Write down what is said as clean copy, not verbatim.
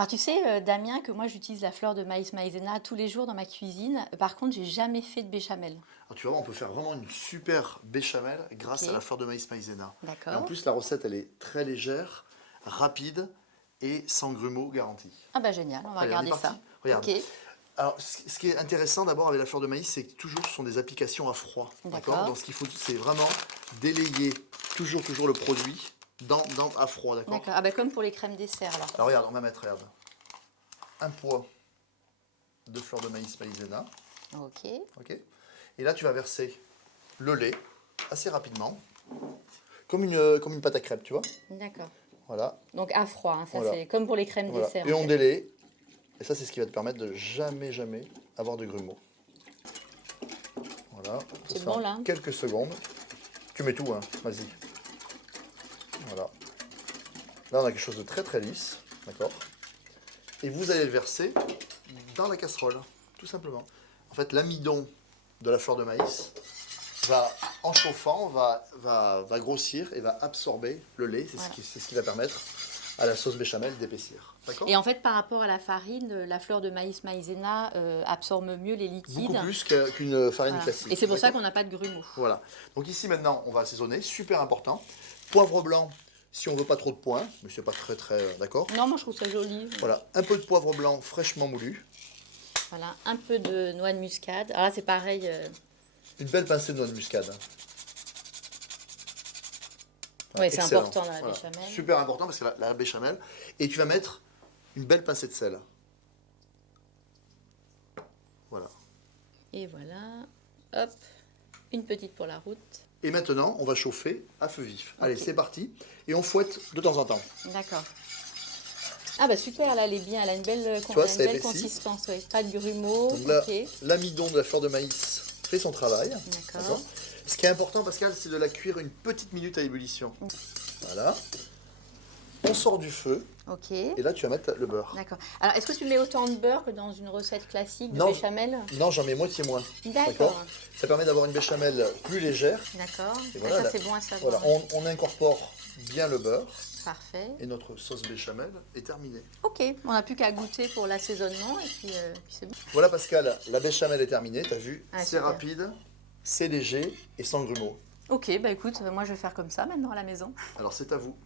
Alors tu sais, Damien, que moi j'utilise la fleur de maïs maïzena tous les jours dans ma cuisine. Par contre, j'ai jamais fait de béchamel. Alors tu vas voir, on peut faire vraiment une super béchamel grâce à la OK, fleur de maïs maïzena. Et en d'accord. plus, la recette, elle est très légère, rapide et sans grumeaux garantie. Ah bah génial, on va Allez, on est regarder parti? ça. Regarde. OK, Alors, ce qui est intéressant d'abord avec la fleur de maïs, c'est que toujours ce sont des applications à froid. D'accord? d'accord. Donc, ce qu'il faut, c'est vraiment délayer toujours le produit à froid. D'accord? D'accord. Ah bah comme pour les crèmes dessert alors. Alors, regarde, on va mettre, regarde, un poids de fleur de maïs maïzena. OK, Ok? Et là, tu vas verser le lait assez rapidement, comme une pâte à crêpes, tu vois? d'accord. Voilà, Donc à froid, hein, ça voilà, c'est comme pour les crèmes voilà. dessert Et en on fait. délaie. Et ça, c'est ce qui va te permettre de jamais avoir de grumeaux. Voilà, ça C'est se fait bon en là? quelques secondes. Tu mets tout, hein, vas-y. Voilà. Là, on a quelque chose de très lisse, d'accord? Et vous allez le verser dans la casserole, tout simplement. En fait, l'amidon de la fleur de maïs va, en chauffant, va grossir et va absorber le lait. Voilà. C'est ce qui va permettre à la sauce béchamel d'épaissir. D'accord? Et en fait, par rapport à la farine, la fleur de maïs maïzena absorbe mieux les Beaucoup liquides. plus qu'une farine Voilà. classique. Et c'est pour ça D'accord? qu'on n'a pas de grumeaux. Voilà. Donc ici maintenant, on va assaisonner, super important. Poivre blanc, si on veut pas trop de points, mais c'est pas très d'accord. Non, moi je trouve ça joli. Voilà, un peu de poivre blanc fraîchement moulu, Voilà, un peu de noix de muscade. Alors là, c'est pareil. une belle pincée de noix de muscade. Oui, Voilà, c'est excellent. important dans la Voilà. béchamel. Super important parce que la béchamel. Et tu vas mettre une belle pincée de sel. Voilà. Et voilà, hop, une petite pour la route. Et maintenant, on va chauffer à feu vif. Allez, Ok. c'est parti. Et on fouette de temps en temps. D'accord. Ah bah super, là, elle est bien, elle a une belle, Tu vois, elle a une ça belle épaissit. consistance, ouais. Pas de grumeaux, Donc là, ok. l'amidon de la fleur de maïs fait son travail. D'accord. Ce qui est important, Pascal, c'est de la cuire une petite minute à ébullition. Voilà. On sort du feu Ok, et là, tu vas mettre le beurre. d'accord. Alors, est-ce que tu mets autant de beurre que dans une recette classique de Non. béchamel? Non, j'en mets moitié moins. D'accord. Ça permet d'avoir une béchamel plus légère. D'accord. Et Ah, voilà, ça, là- c'est bon à savoir. Voilà, on incorpore bien le beurre Parfait. et notre sauce béchamel est terminée. Ok, on n'a plus qu'à goûter pour l'assaisonnement et puis c'est bon. Voilà, Pascal, la béchamel est terminée. T'as vu, Ah, c'est super. rapide, c'est léger et sans grumeaux. Ok, bah écoute, moi je vais faire comme ça maintenant à la maison. Alors, c'est à vous.